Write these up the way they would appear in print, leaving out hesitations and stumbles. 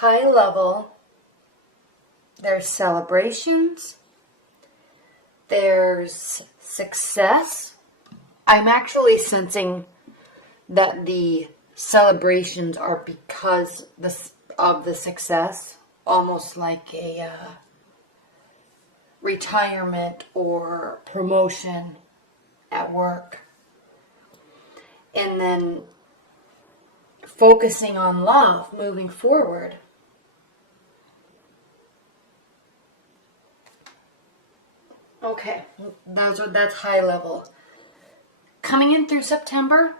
high level, there's celebrations, there's success. I'm actually sensing that the celebrations are because of the success, almost like a retirement or promotion at work. And then focusing on love moving forward. Okay, that's high level. Coming in through September,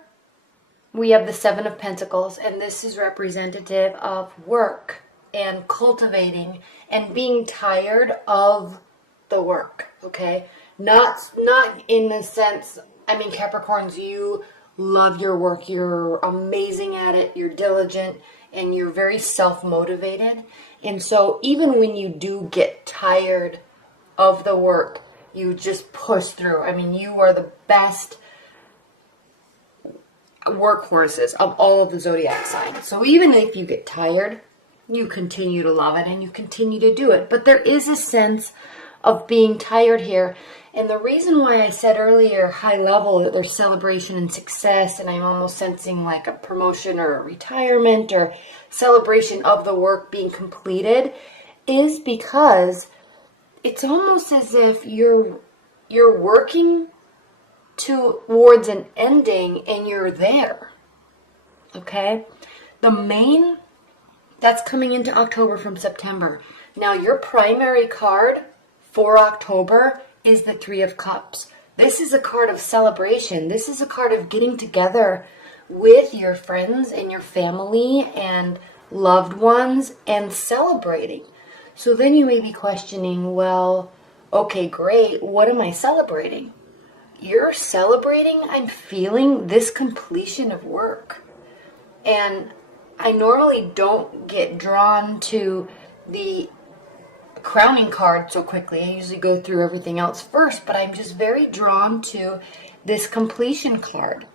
we have the Seven of Pentacles, and this is representative of work and cultivating and being tired of the work, okay? Not in the sense, I mean, Capricorns, you love your work. You're amazing at it. You're diligent and you're very self-motivated. And so even when you do get tired of the work, you just push through. I mean, you are the best workhorses of all of the zodiac signs. So even if you get tired, you continue to love it and you continue to do it. But there is a sense of being tired here. And the reason why I said earlier, high level, that there's celebration and success, and I'm almost sensing like a promotion or a retirement or celebration of the work being completed, is because it's almost as if you're working towards an ending and you're there. Okay? The main, that's coming into October from September. Now, your primary card for October is the Three of Cups. This is a card of celebration. This is a card of getting together with your friends and your family and loved ones and celebrating. So then you may be questioning, well, okay, great. What am I celebrating? You're celebrating, I'm feeling this completion of work. And I normally don't get drawn to the crowning card so quickly. I usually go through everything else first, but I'm just very drawn to this completion card.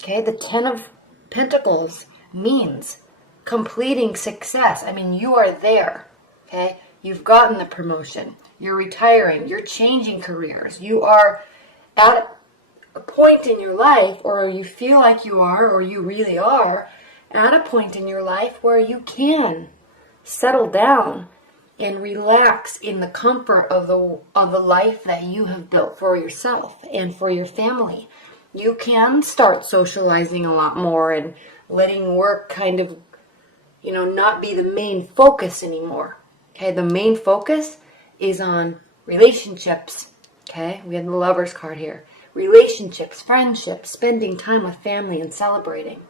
Okay, the Ten of Pentacles means completing success. I mean, you are there. Okay, you've gotten the promotion. You're retiring. You're changing careers. You are at a point in your life, or you feel like you are, or you really are, at a point in your life where you can settle down and relax in the comfort of the life that you have built for yourself and for your family. You can start socializing a lot more and letting work kind of, not be the main focus anymore. Okay, the main focus is on relationships. Okay, we have the Lover's card here. Relationships, friendships, spending time with family and celebrating.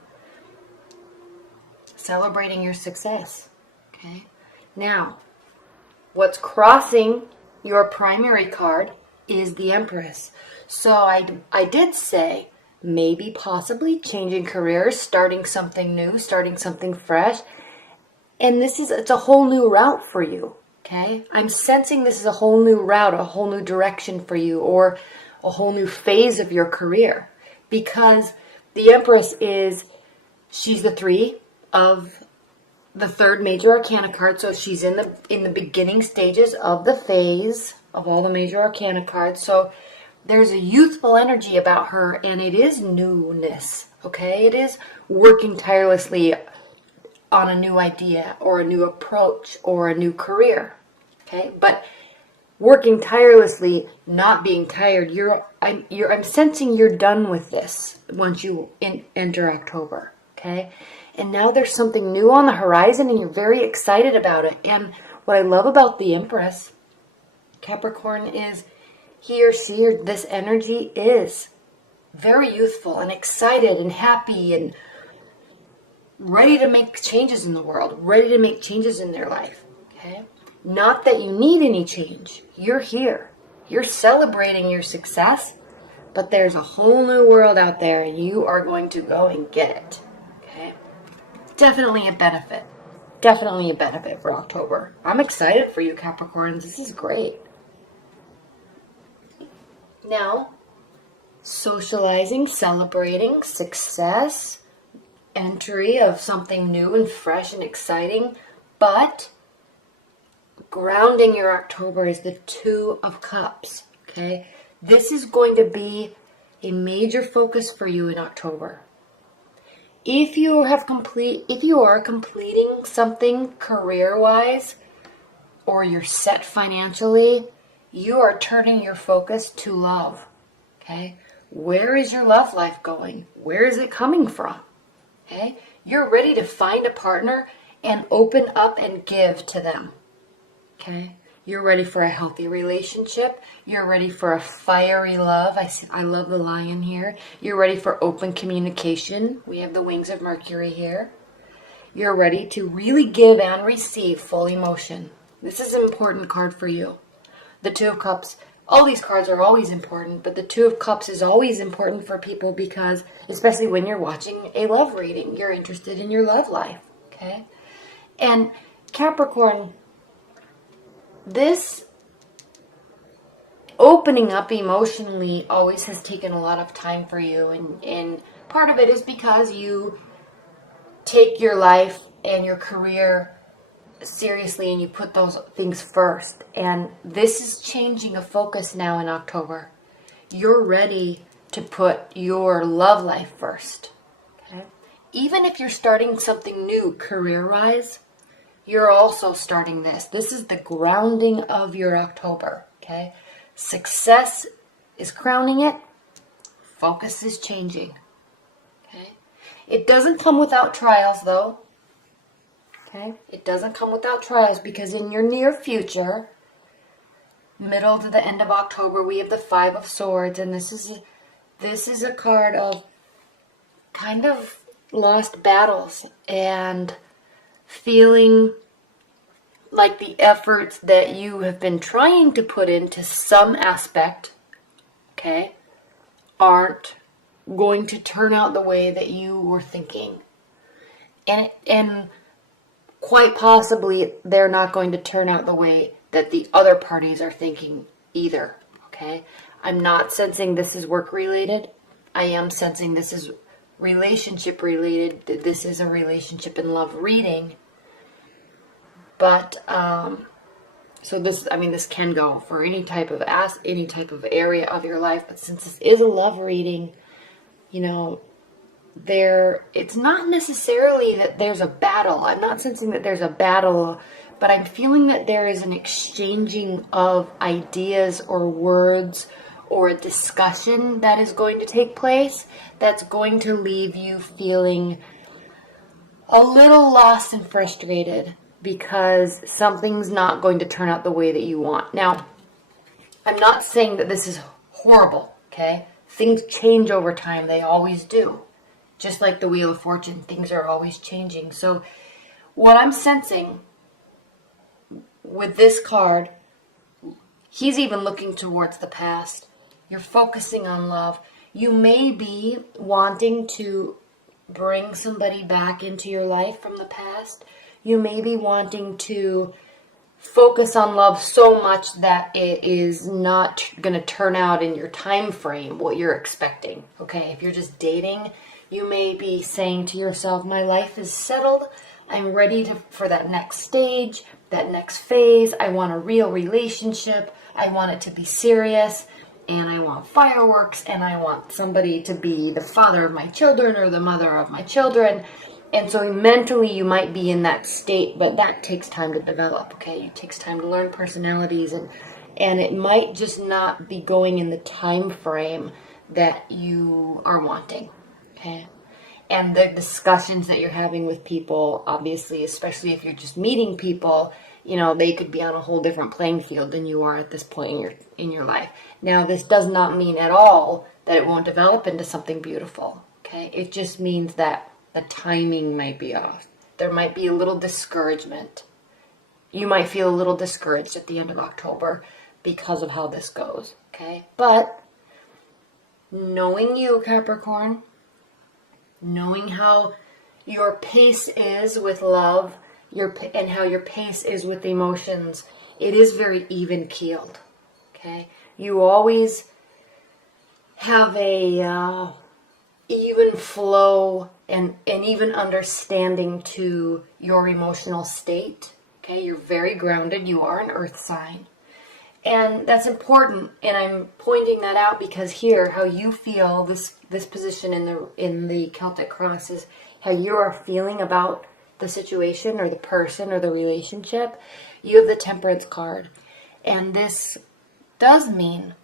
Celebrating your success. Okay, now, what's crossing your primary card is the Empress. So I did say maybe possibly changing careers, starting something new, starting something fresh. And it's a whole new route for you. Okay? I'm sensing this is a whole new route, a whole new direction for you, or a whole new phase of your career. Because the Empress she's the three of the third major arcana card, so she's in the beginning stages of the phase of all the major arcana cards. So there's a youthful energy about her, and it is newness. Okay, it is working tirelessly on a new idea or a new approach or a new career. Okay, but working tirelessly, not being tired. I'm sensing you're done with this once you enter October. Okay. And now there's something new on the horizon and you're very excited about it. And what I love about the Empress, Capricorn, is he or she or this energy is very youthful and excited and happy and ready to make changes in the world, ready to make changes in their life. Okay? Not that you need any change. You're here. You're celebrating your success, but there's a whole new world out there and you are going to go and get it. Definitely a benefit. Definitely a benefit for October. I'm excited for you, Capricorns. This is great. Now, socializing, celebrating, success, entry of something new and fresh and exciting. But grounding your October is the Two of Cups, okay? This is going to be a major focus for you in October. If you are completing something career-wise, or you're set financially, you are turning your focus to love, okay? Where is your love life going? Where is it coming from? Okay? You're ready to find a partner and open up and give to them. Okay? You're ready for a healthy relationship. You're ready for a fiery love. I love the lion here. You're ready for open communication. We have the wings of Mercury here. You're ready to really give and receive full emotion. This is an important card for you. The Two of Cups. All these cards are always important, but the Two of Cups is always important for people because, especially when you're watching a love reading, you're interested in your love life, okay? And Capricorn, this opening up emotionally always has taken a lot of time for you, and part of it is because you take your life and your career seriously and you put those things first. And this is changing a focus now in October. You're ready to put your love life first. Okay? Even if you're starting something new career-wise, you're also starting this. This is the grounding of your October. Okay? Success is crowning it. Focus is changing. Okay? It doesn't come without trials, though. Okay? It doesn't come without trials because in your near future, middle to the end of October, we have the Five of Swords, and this is a card of kind of lost battles and feeling like the efforts that you have been trying to put into some aspect, okay, aren't going to turn out the way that you were thinking. And quite possibly, they're not going to turn out the way that the other parties are thinking either, okay? I'm not sensing this is work-related. I am sensing this is relationship-related. This is a relationship and love reading. But, so this can go for any type of area of your life. But since this is a love reading, it's not necessarily that there's a battle. I'm not sensing that there's a battle, but I'm feeling that there is an exchanging of ideas or words or a discussion that is going to take place that's going to leave you feeling a little lost and frustrated because something's not going to turn out the way that you want. Now, I'm not saying that this is horrible, okay? Things change over time. They always do. Just like the Wheel of Fortune, things are always changing. So what I'm sensing with this card, he's even looking towards the past. You're focusing on love. You may be wanting to bring somebody back into your life from the past. You may be wanting to focus on love so much that it is not going to turn out in your time frame what you're expecting. Okay, if you're just dating, you may be saying to yourself, my life is settled. I'm ready for that next stage, that next phase. I want a real relationship. I want it to be serious. And I want fireworks. And I want somebody to be the father of my children or the mother of my children. And so mentally you might be in that state, but that takes time to develop, okay? It takes time to learn personalities, and it might just not be going in the time frame that you are wanting, okay? And the discussions that you're having with people, obviously, especially if you're just meeting people, they could be on a whole different playing field than you are at this point in your life. Now, this does not mean at all that it won't develop into something beautiful, okay? It just means that the timing might be off. There might be a little discouragement. You might feel a little discouraged at the end of October because of how this goes, okay? But knowing you, Capricorn, knowing how your pace is with love, and how your pace is with emotions, it is very even-keeled, okay? You always have a even flow and even understanding to your emotional state. Okay, you're very grounded. You are an earth sign. And that's important, and I'm pointing that out because here, how you feel, this position in the Celtic cross is how you are feeling about the situation or the person or the relationship. You have the Temperance card, and this does mean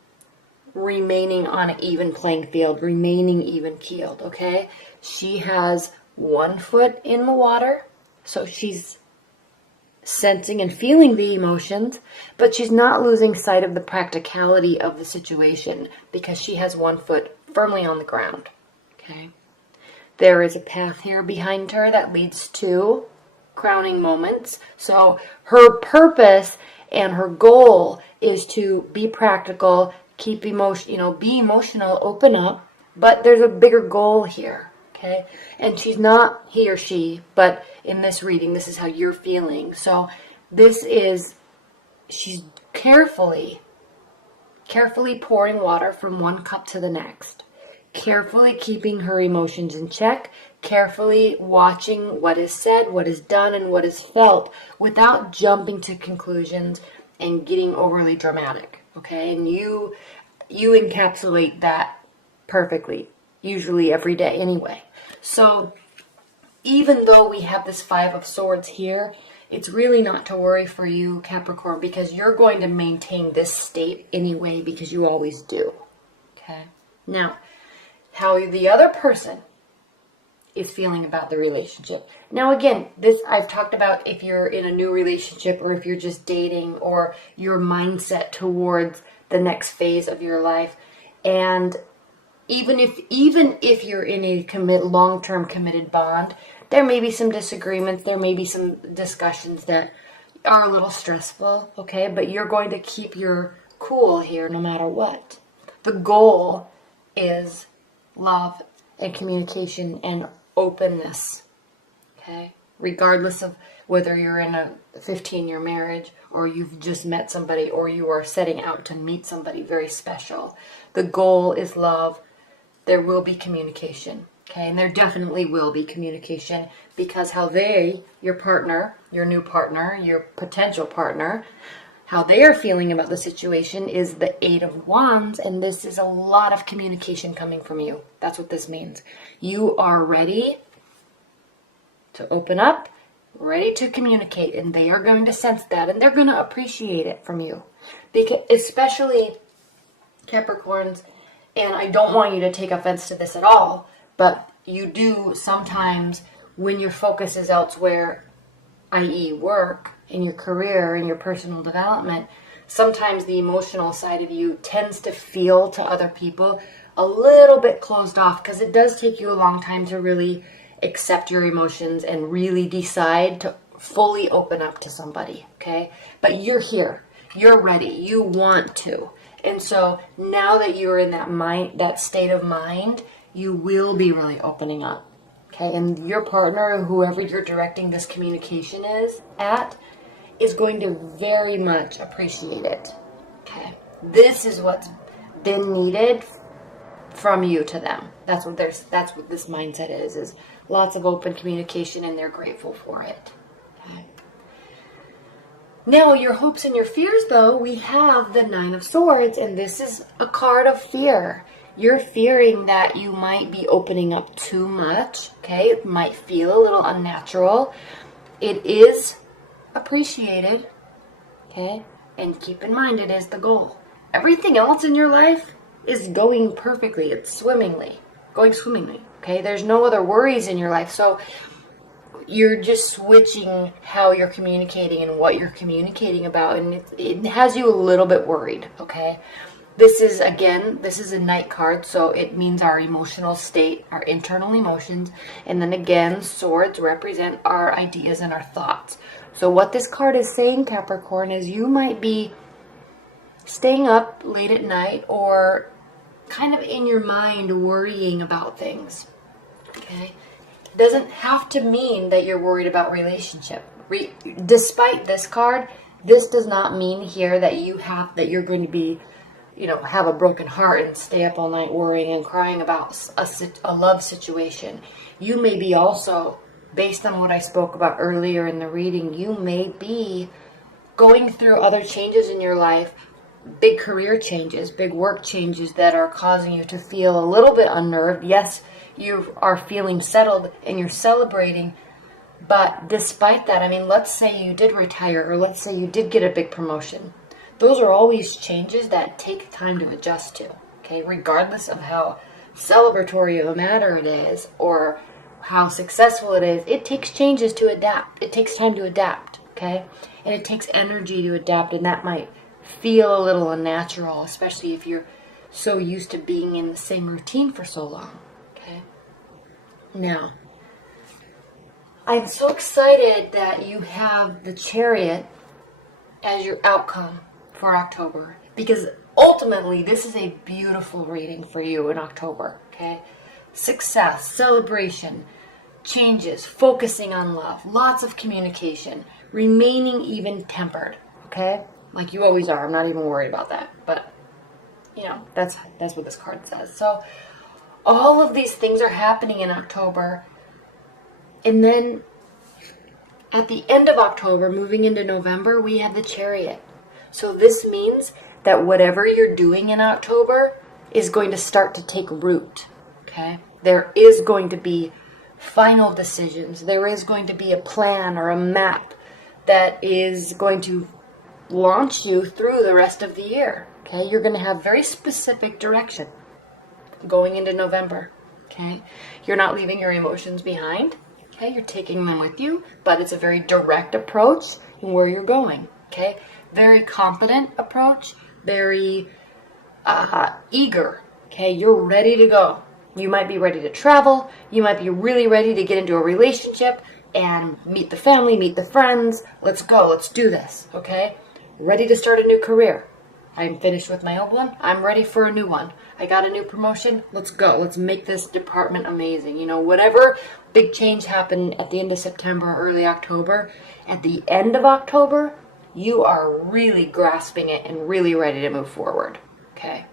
remaining on an even playing field, remaining even keeled, okay? She has one foot in the water, so she's sensing and feeling the emotions, but she's not losing sight of the practicality of the situation because she has one foot firmly on the ground, okay? There is a path here behind her that leads to crowning moments. So her purpose and her goal is to be practical, keep emotion, be emotional, open up, but there's a bigger goal here, okay? And she's not he or she, but in this reading, this is how you're feeling. So she's carefully pouring water from one cup to the next, carefully keeping her emotions in check, carefully watching what is said, what is done, and what is felt without jumping to conclusions and getting overly dramatic, okay? And you encapsulate that perfectly, usually every day anyway. So even though we have this Five of Swords here, it's really not to worry for you, Capricorn, because you're going to maintain this state anyway because you always do, okay? Now, how the other person is feeling about the relationship. Now again, this I've talked about if you're in a new relationship or if you're just dating or your mindset towards the next phase of your life. And even if you're in a long-term committed bond, there may be some disagreements, there may be some discussions that are a little stressful, okay? But you're going to keep your cool here no matter what. The goal is love and communication and openness, okay? Regardless of whether you're in a 15-year marriage or you've just met somebody or you are setting out to meet somebody very special. The goal is love. There will be communication, okay? And there definitely will be communication because how your partner, your new partner, your potential partner, how they are feeling about the situation is the Eight of Wands, and this is a lot of communication coming from you. That's what this means. You are ready to open up, ready to communicate, and they are going to sense that, and they're going to appreciate it from you. Because, especially Capricorns, and I don't want you to take offense to this at all, but you do sometimes, when your focus is elsewhere, i.e. work, in your career, in your personal development, sometimes the emotional side of you tends to feel to other people a little bit closed off because it does take you a long time to really accept your emotions and really decide to fully open up to somebody, okay? But you're here. You're ready. You want to. And so now that you're in that state of mind, you will be really opening up, okay? And your partner, whoever you're directing this communication is going to very much appreciate it, okay? This is what's been needed from you to them. That's what this mindset is lots of open communication, and they're grateful for it, okay? Now, your hopes and your fears, though, we have the Nine of Swords, and this is a card of fear. You're fearing that you might be opening up too much, okay? It might feel a little unnatural. It is appreciated, okay? And keep in mind, it is the goal. Everything else in your life is going perfectly. It's going swimmingly, okay? There's no other worries in your life. So you're just switching how you're communicating and what you're communicating about, and it has you a little bit worried, okay? This is a Knight card, so it means our emotional state, our internal emotions, and then again, swords represent our ideas and our thoughts. So what this card is saying, Capricorn, is you might be staying up late at night or kind of in your mind worrying about things, okay? It doesn't have to mean that you're worried about relationship. Despite this card, this does not mean here that you're going to be, have a broken heart and stay up all night worrying and crying about a love situation. You may be also, based on what I spoke about earlier in the reading, you may be going through other changes in your life, big career changes, big work changes that are causing you to feel a little bit unnerved. Yes, you are feeling settled and you're celebrating, but despite that, I mean, let's say you did retire, or let's say you did get a big promotion. Those are always changes that take time to adjust to, okay? Regardless of how celebratory of a matter it is or how successful it is, it takes changes to adapt. It takes time to adapt, okay? And it takes energy to adapt, and that might feel a little unnatural, especially if you're so used to being in the same routine for so long, okay? Now, I'm so excited that you have the Chariot as your outcome for October, because ultimately this is a beautiful reading for you in October, okay? Success, celebration, changes, focusing on love, lots of communication, remaining even tempered, okay? Like you always are. I'm not even worried about that, but that's what this card says. So all of these things are happening in October, and then at the end of October, moving into November, we have the Chariot. So this means that whatever you're doing in October is going to start to take root, okay? There is going to be final decisions. There is going to be a plan or a map that is going to launch you through the rest of the year, okay? You're going to have very specific direction going into November, okay? You're not leaving your emotions behind, okay? You're taking them with you, but it's a very direct approach in where you're going, okay? Very confident approach, very eager, okay? You're ready to go. You might be ready to travel. You might be really ready to get into a relationship and meet the family, meet the friends. Let's go. Let's do this, okay? Ready to start a new career. I'm finished with my old one. I'm ready for a new one. I got a new promotion. Let's go. Let's make this department amazing. Whatever big change happened at the end of September, early October, at the end of October, you are really grasping it and really ready to move forward, okay?